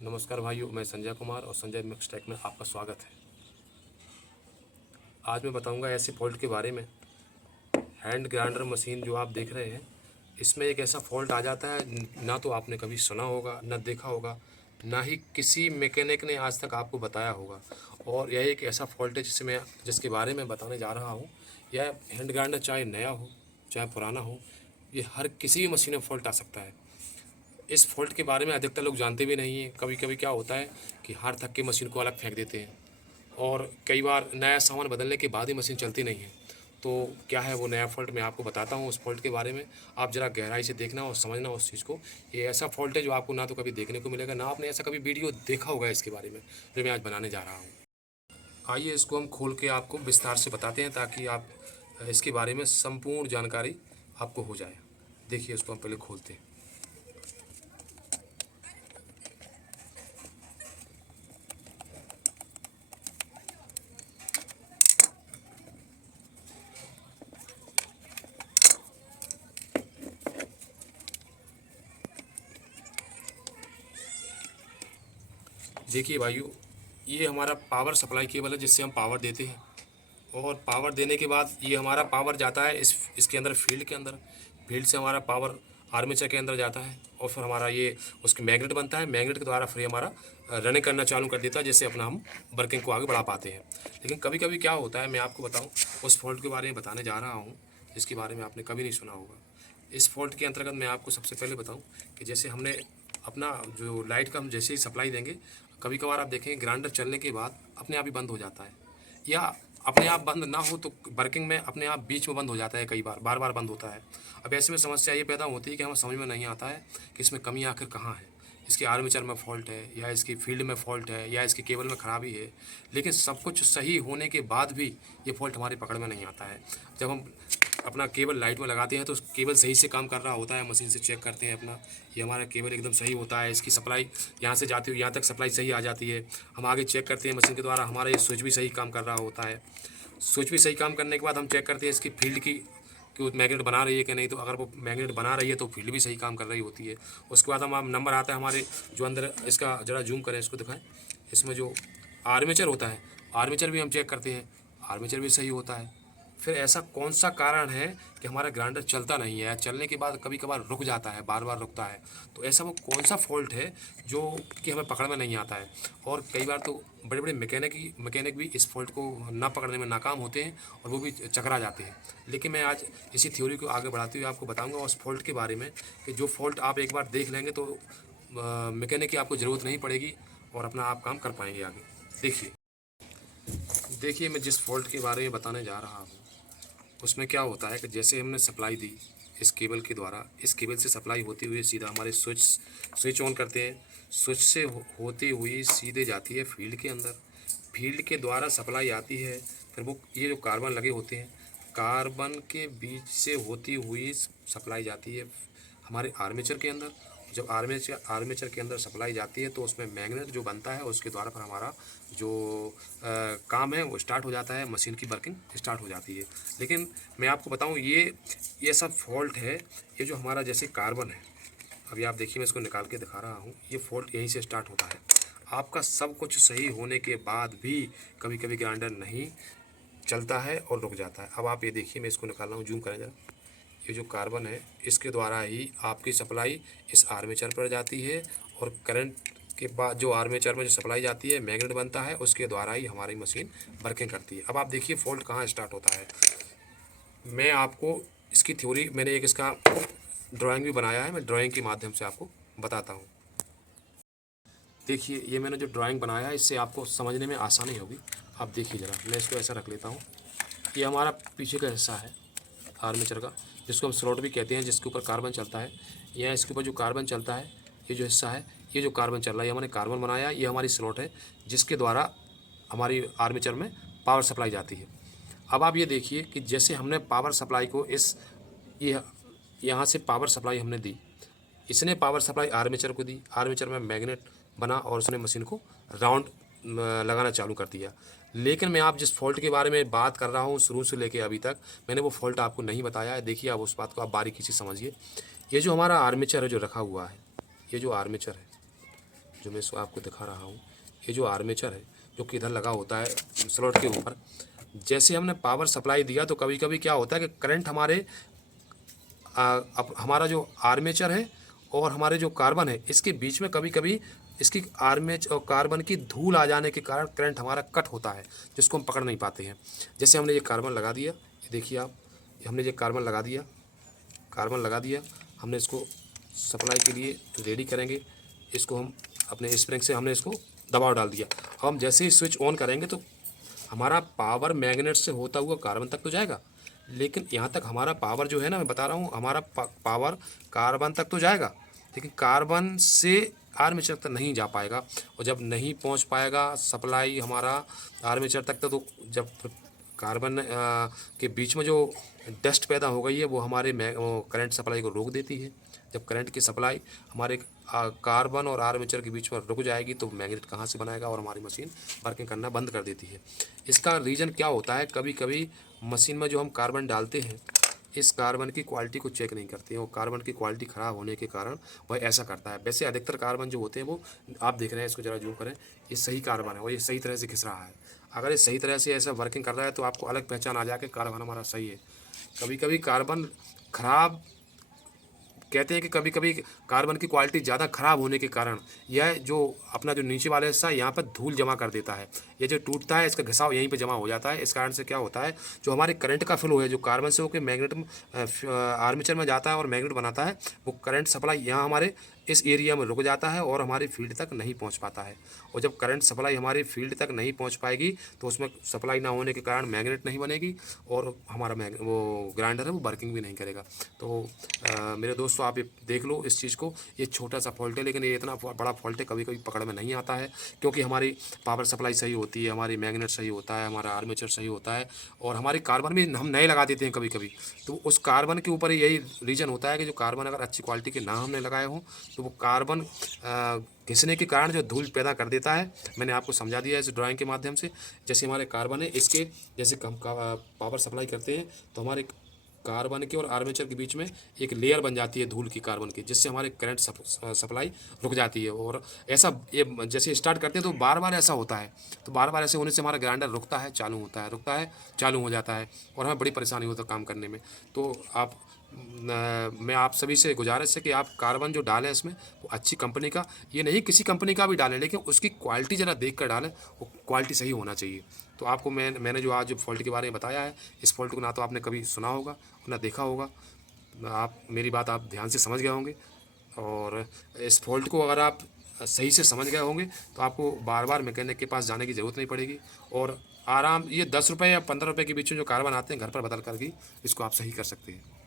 नमस्कार भाइयों, मैं संजय कुमार और संजय मिक्स टेक में आपका स्वागत है। आज मैं बताऊंगा ऐसे फॉल्ट के बारे में। हैंड ग्राइंडर मशीन जो आप देख रहे हैं, इसमें एक ऐसा फॉल्ट आ जाता है, ना तो आपने कभी सुना होगा, ना देखा होगा, ना ही किसी मैकेनिक ने आज तक आपको बताया होगा। और यह एक ऐसा फॉल्ट है जिसके बारे में बताने जा रहा हूँ। यह हैंड ग्राइंडर चाहे नया हो चाहे पुराना हो, ये हर किसी भी मशीन में फॉल्ट आ सकता है। इस फॉल्ट के बारे में अधिकतर लोग जानते भी नहीं हैं। कभी कभी क्या होता है कि हार थक के मशीन को अलग फेंक देते हैं, और कई बार नया सामान बदलने के बाद ही मशीन चलती नहीं है। तो क्या है वो नया फॉल्ट, मैं आपको बताता हूँ उस फॉल्ट के बारे में। आप ज़रा गहराई से देखना और समझना उस चीज़ को। ये ऐसा फॉल्ट है जो आपको ना तो कभी देखने को मिलेगा, ना आपने ऐसा कभी वीडियो देखा होगा इसके बारे में, जो मैं आज बनाने जा रहा हूँ। आइए इसको हम खोल के आपको विस्तार से बताते हैं, ताकि आप इसके बारे में संपूर्ण जानकारी आपको हो जाए। देखिए, इसको हम पहले खोलते हैं। देखिए भाइयों, ये हमारा पावर सप्लाई केबल है जिससे हम पावर देते हैं। और पावर देने के बाद ये हमारा पावर जाता है इसके अंदर, फील्ड के अंदर। फील्ड से हमारा पावर आर्मेचर के अंदर जाता है, और फिर हमारा ये उसके मैग्नेट बनता है। मैग्नेट के द्वारा फिर हमारा रनिंग करना चालू कर देता है, जिससे अपना हम वर्किंग को आगे बढ़ा पाते हैं। लेकिन कभी कभी क्या होता है, मैं आपको बताऊँ, उस फॉल्ट के बारे में बताने जा रहा हूँ जिसके बारे में आपने कभी नहीं सुना होगा। इस फॉल्ट के अंतर्गत मैं आपको सबसे पहले बताऊँ कि जैसे हमने अपना जो लाइट का हम जैसे ही सप्लाई देंगे, कभी कभार आप देखेंगे ग्राइंडर चलने के बाद अपने आप ही बंद हो जाता है, या अपने आप बंद ना हो तो वर्किंग में अपने आप बीच में बंद हो जाता है, कई बार बार बार बंद होता है। अब ऐसे में समस्या ये पैदा होती है कि हमें समझ में नहीं आता है कि इसमें कमी आखिर कहाँ है। इसके आर्मेचर में फॉल्ट है, या इसकी फील्ड में फॉल्ट है, या इसके केबल में खराबी है। लेकिन सब कुछ सही होने के बाद भी ये फॉल्ट हमारी पकड़ में नहीं आता है। जब हम अपना केबल लाइट में लगाते हैं तो केबल सही से काम कर रहा होता है, मशीन से चेक करते हैं अपना, ये हमारा केबल एकदम सही होता है, इसकी सप्लाई यहाँ से जाती हुई यहाँ तक सप्लाई सही आ जाती है। हम आगे चेक करते हैं मशीन के द्वारा, हमारा ये स्विच भी सही काम कर रहा होता है। स्विच भी सही काम करने के बाद हम चेक करते हैं इसकी फील्ड की, कि वो मैग्नेट बना रही है कि नहीं। तो अगर वो मैग्नेट बना रही है तो फील्ड भी सही काम कर रही होती है। उसके बाद हम नंबर आता है हमारे जो अंदर, इसका ज़रा जूम करें, इसको दिखाएं। इसमें जो आर्मेचर होता है, आर्मेचर भी हम चेक करते हैं, आर्मेचर भी सही होता है। फिर ऐसा कौन सा कारण है कि हमारा ग्राइंडर चलता नहीं है, या चलने के बाद कभी कभार रुक जाता है, बार बार रुकता है। तो ऐसा वो कौन सा फॉल्ट है जो कि हमें पकड़ में नहीं आता है। और कई बार तो बड़े बड़े मैकेनिक भी इस फॉल्ट को ना पकड़ने में नाकाम होते हैं, और वो भी चकरा जाते हैं। लेकिन मैं आज इसी थ्योरी को आगे बढ़ाते हुए आपको बताऊंगा उस फॉल्ट के बारे में, कि जो फॉल्ट आप एक बार देख लेंगे तो मैकेनिक की आपको ज़रूरत नहीं पड़ेगी, और अपना आप काम कर पाएंगे आगे। देखिए मैं जिस फॉल्ट के बारे में बताने जा रहा हूँ, उसमें क्या होता है कि जैसे हमने सप्लाई दी इस केबल के द्वारा, इस केबल से सप्लाई होती हुई सीधा हमारे स्विच ऑन करते हैं। स्विच से होती हुई सीधे जाती है फील्ड के अंदर। फील्ड के द्वारा सप्लाई आती है, फिर वो ये जो कार्बन लगे होते हैं, कार्बन के बीच से होती हुई सप्लाई जाती है हमारे आर्मेचर के अंदर। जब आर्मेचर के अंदर सप्लाई जाती है तो उसमें मैग्नेट जो बनता है, उसके द्वारा फिर हमारा जो काम है वो स्टार्ट हो जाता है, मशीन की वर्किंग स्टार्ट हो जाती है। लेकिन मैं आपको बताऊं, ये सब फॉल्ट है। ये जो हमारा जैसे कार्बन है, अभी आप देखिए मैं इसको निकाल के दिखा रहा हूँ, ये फॉल्ट यहीं से स्टार्ट होता है। आपका सब कुछ सही होने के बाद भी कभी कभी ग्राइंडर नहीं चलता है और रुक जाता है। अब आप ये देखिए, मैं इसको निकाल रहा हूँ, जूम करें जरा। ये जो कार्बन है, इसके द्वारा ही आपकी सप्लाई इस आर्मेचर पर जाती है, और करंट के बाद जो आर्मेचर में जो सप्लाई जाती है, मैग्नेट बनता है, उसके द्वारा ही हमारी मशीन वर्किंग करती है। अब आप देखिए फॉल्ट कहाँ स्टार्ट होता है। मैं आपको इसकी थ्योरी, मैंने एक इसका ड्राइंग भी बनाया है, मैं ड्राइंग के माध्यम से आपको बताता हूँ। देखिए ये मैंने जो ड्राइंग बनाया है, इससे आपको समझने में आसानी होगी। आप देखिए ज़रा, मैं इसको ऐसा रख लेता हूँ। ये हमारा पीछे का हिस्सा है आर्मेचर का, जिसको हम स्लॉट भी कहते हैं, जिसके ऊपर कार्बन चलता है। यहाँ इसके ऊपर जो कार्बन चलता है, ये जो हिस्सा है, ये जो कार्बन चल रहा है, ये हमने कार्बन बनाया है। ये हमारी स्लॉट है जिसके द्वारा हमारी आर्मेचर में पावर सप्लाई जाती है। अब आप ये देखिए कि जैसे हमने पावर सप्लाई को ये यहाँ से पावर सप्लाई हमने दी, इसने पावर सप्लाई आर्मेचर को दी, आर्मेचर में मैग्नेट बना, और उसने मशीन को राउंड लगाना चालू कर दिया। लेकिन मैं आप जिस फॉल्ट के बारे में बात कर रहा हूँ शुरू से लेके अभी तक, मैंने वो फॉल्ट आपको नहीं बताया है। देखिए आप उस बात को आप बारीकी से समझिए। ये जो हमारा आर्मेचर है जो रखा हुआ है, ये जो आर्मेचर है, जो मैं इसको आपको दिखा रहा हूँ, ये जो आर्मेचर है जो कि इधर लगा होता है स्लॉट के ऊपर, जैसे हमने पावर सप्लाई दिया तो कभी कभी क्या होता है कि करंट हमारे हमारा जो आर्मेचर है और हमारे जो कार्बन है इसके बीच में कभी कभी इसकी आर्मेचर और कार्बन की धूल आ जाने के कारण करंट हमारा कट होता है, जिसको हम पकड़ नहीं पाते हैं। जैसे हमने ये कार्बन लगा दिया, ये देखिए आप, हमने ये कार्बन लगा दिया, हमने इसको सप्लाई के लिए रेडी करेंगे। इसको हम अपने स्प्रिंग से हमने इसको दबाव डाल दिया। अब हम जैसे ही स्विच ऑन करेंगे तो हमारा पावर मैग्नेट से होता हुआ कार्बन तक तो जाएगा, लेकिन यहाँ तक हमारा पावर जो है ना, मैं बता रहा हूँ, हमारा पावर कार्बन तक तो जाएगा, लेकिन कार्बन से आर्मेचर तक नहीं जा पाएगा। और जब नहीं पहुँच पाएगा सप्लाई हमारा आर्मेचर तक तो जब कार्बन के बीच में जो डस्ट पैदा हो गई है वो हमारे करंट सप्लाई को रोक देती है। जब करंट की सप्लाई हमारे कार्बन और आर्मेचर के बीच में रुक जाएगी तो मैग्नेट कहाँ से बनाएगा और हमारी मशीन वर्किंग करना बंद कर देती है। इसका रीज़न क्या होता है, कभी कभी मशीन में जो हम कार्बन डालते हैं इस कार्बन की क्वालिटी को चेक नहीं करते हैं और कार्बन की क्वालिटी ख़राब होने के कारण वह ऐसा करता है। वैसे अधिकतर कार्बन जो होते हैं वो आप देख रहे हैं, इसको ज़रा जूम करें, ये सही कार्बन है और ये सही तरह से घिस रहा है। अगर ये सही तरह से ऐसा वर्किंग कर रहा है तो आपको अलग पहचान आ जाए कि कार्बन हमारा सही है। कभी कभी कार्बन ख़राब कहते हैं कि कभी कभी कार्बन की क्वालिटी ज़्यादा ख़राब होने के कारण यह जो अपना जो नीचे वाला हिस्सा यहाँ पर धूल जमा कर देता है, ये जो टूटता है इसका घिसाव यहीं पे जमा हो जाता है। इस कारण से क्या होता है, जो हमारे करंट का फ्लो है जो कार्बन से होकर मैग्नेट आर्मेचर में जाता है और मैग्नेट बनाता है, वो करंट सप्लाई यहाँ हमारे इस एरिया में रुक जाता है और हमारी फील्ड तक नहीं पहुंच पाता है। और जब करंट सप्लाई हमारी फील्ड तक नहीं पहुंच पाएगी तो उसमें सप्लाई ना होने के कारण मैग्नेट नहीं बनेगी और हमारा वो ग्राइंडर है वो वर्किंग भी नहीं करेगा। तो मेरे दोस्तों आप ये देख लो इस चीज़ को, ये छोटा सा फॉल्ट है लेकिन ये इतना बड़ा फॉल्ट है, कभी कभी पकड़ में नहीं आता है क्योंकि हमारी पावर सप्लाई सही होती है, हमारी मैग्नेट सही होता है, हमारा आर्मेचर सही होता है और हमारी कार्बन भी हम नए लगा देते हैं कभी कभी। तो उस कार्बन के ऊपर यही रीज़न होता है कि जो कार्बन अगर अच्छी क्वालिटी के ना हमने लगाए हों तो वो कार्बन घिसने के कारण जो धूल पैदा कर देता है। मैंने आपको समझा दिया है इस ड्राइंग के माध्यम से। जैसे हमारे कार्बन है इसके जैसे हम पावर सप्लाई करते हैं तो हमारे कार्बन के और आर्मेचर के बीच में एक लेयर बन जाती है धूल की कार्बन की, जिससे हमारे करंट सप्लाई रुक जाती है। और ऐसा ये जैसे स्टार्ट करते हैं तो बार बार ऐसा होता है, तो बार बार ऐसे होने से हमारा ग्राइंडर रुकता है चालू होता है, रुकता है चालू हो जाता है और हमें बड़ी परेशानी होता है काम करने में। तो आप मैं आप सभी से गुजारिश है कि आप कार्बन जो डालें इसमें वो अच्छी कंपनी का, ये नहीं किसी कंपनी का भी डालें लेकिन उसकी क्वालिटी ज़रा देख कर डालें, वो क्वालिटी सही होना चाहिए। तो आपको मैंने जो आज फॉल्ट के बारे में बताया है, इस फॉल्ट को ना तो आपने कभी सुना होगा ना देखा होगा, आप मेरी बात आप ध्यान से समझ गए होंगे। और इस फॉल्ट को अगर आप सही से समझ गए होंगे तो आपको बार बार मैकेनिक के पास जाने की ज़रूरत नहीं पड़ेगी और आराम ये 10 रुपये या 15 रुपये के बीच में जो कार्बन आते हैं घर पर बदल कर भी इसको आप सही कर सकते हैं।